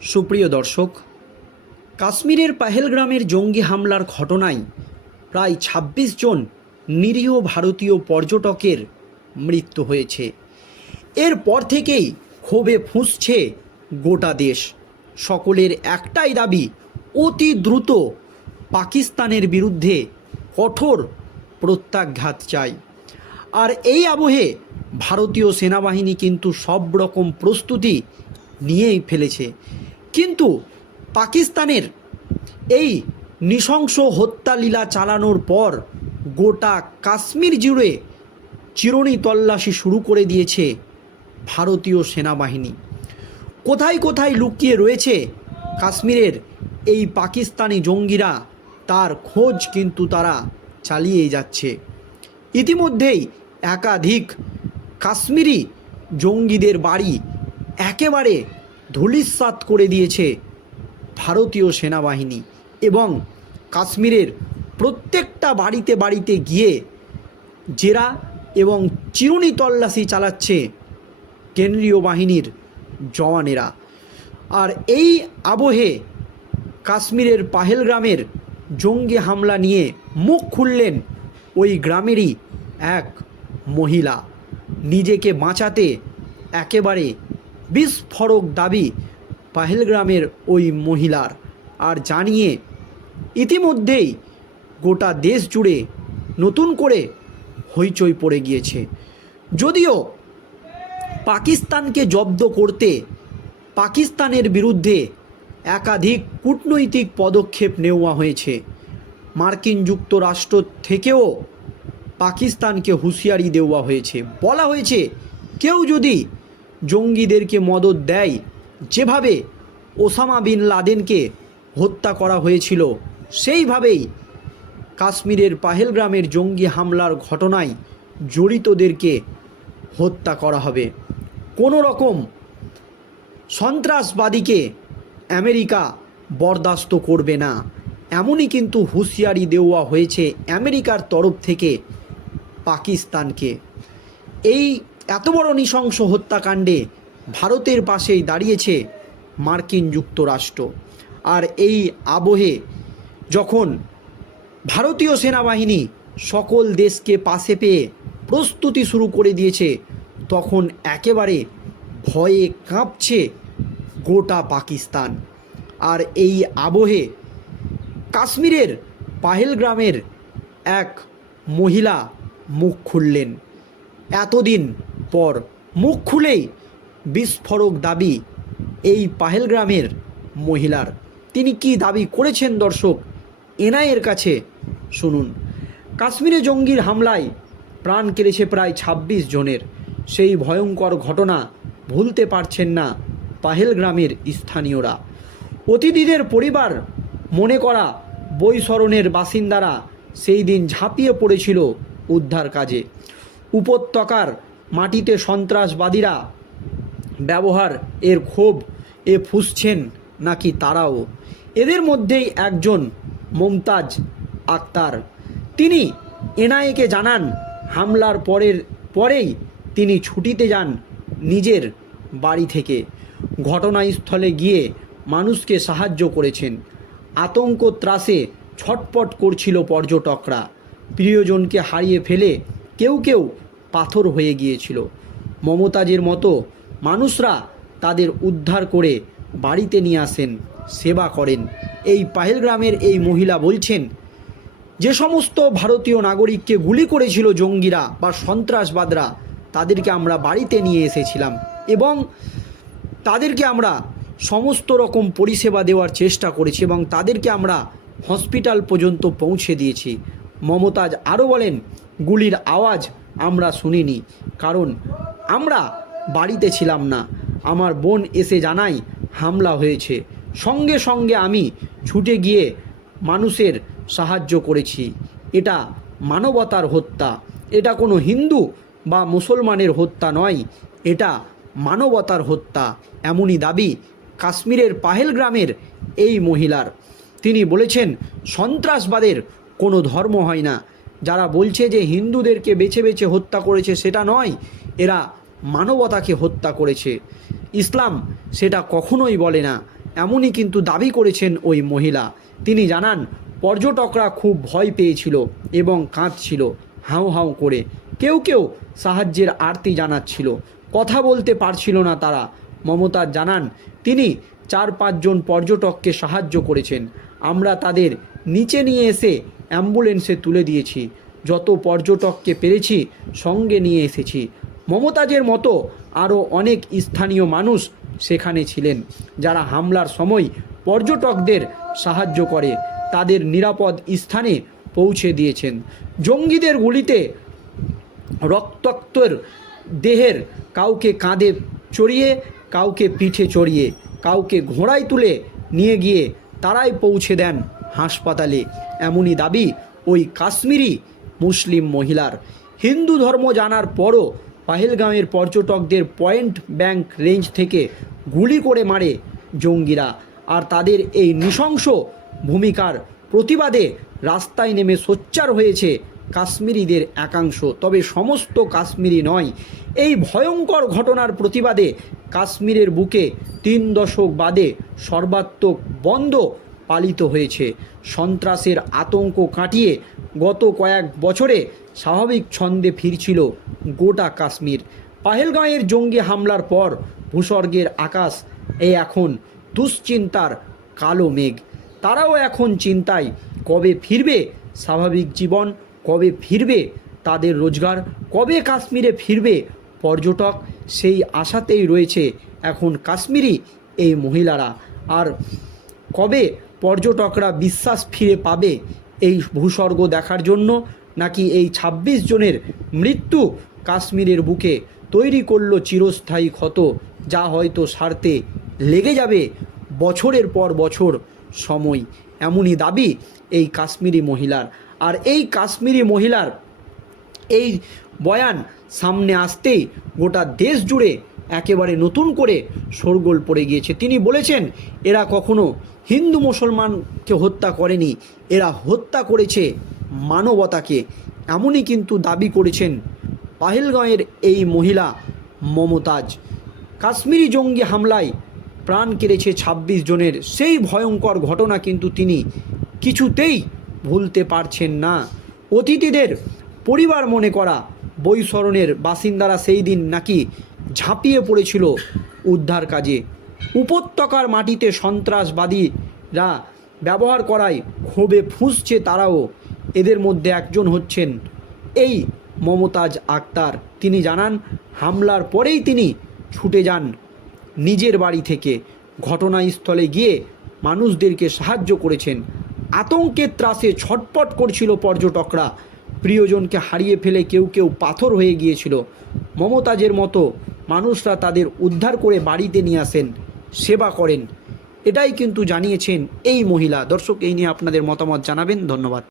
সুপ্রিয় দর্শক, কাশ্মীরের পাহেলগ্রামের জঙ্গি হামলার ঘটনায় প্রায় ২৬ জন নিরীহ ভারতীয় পর্যটকের মৃত্যু হয়েছে। এরপর থেকেই ক্ষোভে ফুঁসছে গোটা দেশ। সকলের একটাই দাবি, অতি দ্রুত পাকিস্তানের বিরুদ্ধে কঠোর প্রত্যাঘাত চাই। আর এই আবহে ভারতীয় সেনাবাহিনী কিন্তু সব রকম প্রস্তুতি নিয়েই ফেলেছে। কিন্তু পাকিস্তানের এই নৃশংস হত্যালীলা চালানোর পর গোটা কাশ্মীর জুড়ে চিরুনি তল্লাশি শুরু করে দিয়েছে ভারতীয় সেনাবাহিনী। কোথায় কোথায় লুকিয়ে রয়েছে কাশ্মীরের এই পাকিস্তানি জঙ্গিরা, তার খোঁজ কিন্তু তারা চালিয়ে যাচ্ছে। ইতিমধ্যেই একাধিক কাশ্মীরি জঙ্গিদের বাড়ি একেবারে ধূলিসাৎ করে দিয়েছে ভারতীয় সেনাবাহিনী এবং কাশ্মীরের প্রত্যেকটা বাড়িতে বাড়িতে গিয়ে জেরা এবং চিরুনি তল্লাশি চালাচ্ছে কেন্দ্রীয় বাহিনীর জওয়ানেরা। আর এই আবহে কাশ্মীরের পাহেলগ্রামের জঙ্গি হামলা নিয়ে মুখ খুললেন ওই গ্রামেরই এক মহিলা। নিজেকে বাঁচাতে একেবারে বিস্ফোরক দাবি পাহেলগ্রামের ওই মহিলার। আর জানিয়ে, ইতিমধ্যেই গোটা দেশ জুড়ে নতুন করে হইচই পড়ে গিয়েছে। যদিও পাকিস্তানকে জব্দ করতে পাকিস্তানের বিরুদ্ধে একাধিক কূটনৈতিক পদক্ষেপ নেওয়া হয়েছে। মার্কিন যুক্তরাষ্ট্র থেকেও পাকিস্তানকে হুঁশিয়ারি দেওয়া হয়েছে। বলা হয়েছে, কেউ যদি জঙ্গিদেরকে মদত দেয়। যেভাবে ওসামা বিন লাদেনকে হত্যা করা হয়েছিল, সেইভাবেই কাশ্মীরের পাহেলগ্রামের জঙ্গি হামলার ঘটনায় জড়িতদেরকে হত্যা করা হবে। কোনো রকম সন্ত্রাসবাদীকে আমেরিকা বরদাস্ত করবে না। এমনই কিন্তু হুঁশিয়ারি দেওয়া হয়েছে আমেরিকার তরফ থেকে পাকিস্তানকে। এই এত বড় নৃশংস হত্যাকাণ্ডে ভারতের পাশেই দাঁড়িয়েছে মার্কিন যুক্তরাষ্ট্র। আর এই আবহে যখন ভারতীয় সেনাবাহিনী সকল দেশকে পাশে পেয়ে প্রস্তুতি শুরু করে দিয়েছে, তখন একেবারে ভয়ে কাঁপছে গোটা পাকিস্তান। আর এই আবহে কাশ্মীরের পাহেল গ্রামের এক মহিলা মুখ খুললেন। এতদিন পর মুখ খুলেই বিস্ফোরক দাবি এই পাহেলগ্রামের মহিলার। তিনি কি দাবি করেছেন দর্শক? এনআইয়ের কাছে শুনুন। কাশ্মীরে জঙ্গির হামলায় প্রাণ কেড়েছে প্রায় ২৬ জনের। সেই ভয়ঙ্কর ঘটনা ভুলতে পারছেন না পাহেলগ্রামের স্থানীয়রা। অতিথিদের পরিবার মনে করা বৈশরণের বাসিন্দারা সেই দিন ঝাঁপিয়ে পড়েছিল উদ্ধার কাজে। উপত্যকার মাটিতে সন্ত্রাসবাদীরা ব্যবহার, এর ক্ষোভ, এ ফুসছেন নাকি তারাও? এদের মধ্যেই একজন মমতাজ আক্তার। তিনি এনআইকে জানান, হামলার পরের, পরেই তিনি ছুটিতে যান নিজের বাড়ি থেকে। ঘটনাস্থলে গিয়ে মানুষকে সাহায্য করেছেন। আতঙ্ক ত্রাসে ছটপট করছিল পর্যটকরা। প্রিয়জনকে হারিয়ে ফেলে কেউ কেউ পাথর হয়ে গিয়েছিল। মমতাজের মতো মানুষরা তাদের উদ্ধার করে বাড়িতে নিয়ে আসেন, সেবা করেন। এই পাহেলগ্রামের এই মহিলা বলছেন, যে সমস্ত ভারতীয় নাগরিককে গুলি করেছিল জঙ্গিরা বা সন্ত্রাসবাদরা, তাদেরকে আমরা বাড়িতে নিয়ে এসেছিলাম এবং তাদেরকে আমরা সমস্ত রকম পরিষেবা দেওয়ার চেষ্টা করেছি এবং তাদেরকে আমরা হসপিটাল পর্যন্ত পৌঁছে দিয়েছি। মমতাজ আরও বলেন, গুলির আওয়াজ আমরা শুনিনি। কারণ আমরা বাড়িতে ছিলাম না। আমার বোন এসে জানাই হামলা হয়েছে। সঙ্গে সঙ্গে আমি ছুটে গিয়ে মানুষের সাহায্য করেছি। এটা মানবতার হত্যা। এটা কোনো হিন্দু বা মুসলমানের হত্যা নয়। এটা মানবতার হত্যা। এমনই দাবি কাশ্মীরের পাহেল গ্রামের এই মহিলার। তিনি বলেছেন, সন্ত্রাসবাদের কোনো ধর্ম হয় না। যারা বলছে যে হিন্দুদেরকে বেছে বেছে হত্যা করেছে সেটা নয়, এরা মানবতাকে হত্যা করেছে। ইসলাম সেটা কখনোই বলে না, এমনই কিন্তু দাবি করেছেন ওই মহিলা। তিনি জানান, পর্যটকরা খুব ভয় পেয়েছিল এবং কাঁদছিল হাউ হাউ করে। কেউ কেউ সাহায্যের আরতি জানাচ্ছিল, কথা বলতে পারছিল না তারা। মমতা জানান, তিনি চার পাঁচজন পর্যটককে সাহায্য করেছেন, আমরা তাদের নিচে নিয়ে এসে অ্যাম্বুলেন্সে তুলে দিয়েছি। যত পর্যটককে পেরেছি, সঙ্গে নিয়ে এসেছি। মমতাজের মতো আরও অনেক স্থানীয় মানুষ সেখানে ছিলেন, যারা হামলার সময় পর্যটকদের সাহায্য করে, তাদের নিরাপদ স্থানে পৌঁছে দিয়েছেন। জঙ্গিদের গুলিতে রক্তাক্তর দেহের কাউকে কাঁধে চড়িয়ে, কাউকে পিঠে চড়িয়ে, কাউকে ঘোড়ায় তুলে নিয়ে গিয়ে তারাই পৌঁছে দেন। হাসপাতালে। এমনই দাবি ওই কাশ্মীরি মুসলিম মহিলার। হিন্দু ধর্ম জানার পরও পাহেলগাঁওয়ের পর্যটকদের পয়েন্ট ব্যাংক রেঞ্জ থেকে গুলি করে মারে জঙ্গিরা। আর তাদের এই নৃশংস ভূমিকার প্রতিবাদে রাস্তায় নেমে সোচ্চার হয়েছে কাশ্মীরিদের একাংশ। তবে সমস্ত কাশ্মীরি নয়, এই ভয়ঙ্কর ঘটনার প্রতিবাদে কাশ্মীরের বুকে তিন দশক বাদে সর্বাত্মক বন্ধ পালিত হয়েছে। সন্ত্রাসের আতঙ্ক কাটিয়ে গত কয়েক বছরে স্বাভাবিক ছন্দে ফিরছিল গোটা কাশ্মীর। পাহেলগাঁয়ের জঙ্গি হামলার পর ভূস্বর্গের আকাশ এই এখন দুশ্চিন্তার কালো মেঘ। তারাও এখন চিন্তায়, কবে ফিরবে স্বাভাবিক জীবন, কবে ফিরবে তাদের রোজগার, কবে কাশ্মীরে ফিরবে পর্যটক, সেই আশাতেই রয়েছে এখন কাশ্মীরি এই মহিলারা। আর কবে পর্যটকরা বিশ্বাস ফিরে পাবে এই ভূস্বর্গ দেখার জন্য, নাকি এই ২৬ জনের মৃত্যু কাশ্মীরের বুকে তৈরি করল চিরস্থায়ী ক্ষত, যা হয়তো সারতে লেগে যাবে বছরের পর বছর সময়? এমনই দাবি এই কাশ্মীরি মহিলার। আর এই কাশ্মীরি মহিলার এই বয়ান সামনে আসতেই গোটা দেশ জুড়ে একেবারে নতুন করে শোরগোল পড়ে গিয়েছে। তিনি বলেছেন, এরা কখনো হিন্দু মুসলমানকে হত্যা করেনি, এরা হত্যা করেছে মানবতাকে। এমনই কিন্তু দাবি করেছেন পাহেলগাঁওয়ের এই মহিলা মমতাজ। কাশ্মীরি জঙ্গি হামলায় প্রাণ কেড়েছে ২৬ জনের। সেই ভয়ঙ্কর ঘটনা কিন্তু তিনি কিছুতেই ভুলতে পারছেন না। অতিথিদের পরিবার মনে করা বৈশরণের বাসিন্দারা সেই দিন নাকি ঝাঁপিয়ে পড়েছিল উদ্ধার কাজে। উপত্যকার মাটিতে সন্ত্রাসবাদীরা ব্যবহার করায় ক্ষোভে ফুঁসছে তারাও। এদের মধ্যে একজন হচ্ছেন এই মমতাজ আক্তার। তিনি জানান, হামলার পরেই তিনি ছুটে যান নিজের বাড়ি থেকে। ঘটনাস্থলে গিয়ে মানুষদেরকে সাহায্য করেছেন। আতঙ্কের ত্রাসে ছটপট করছিল পর্যটকরা। প্রিয়জনকে হারিয়ে ফেলে কেউ কেউ পাথর হয়ে গিয়েছিল। মমতাজের মতো মানুষরা তাদের উদ্ধার করে বাড়িতে নিয়ে আসেন, সেবা করেন। এটাই কিন্তু জানিয়েছেন এই মহিলা। দর্শক, এই নিয়ে আপনাদের মতামত জানাবেন। ধন্যবাদ।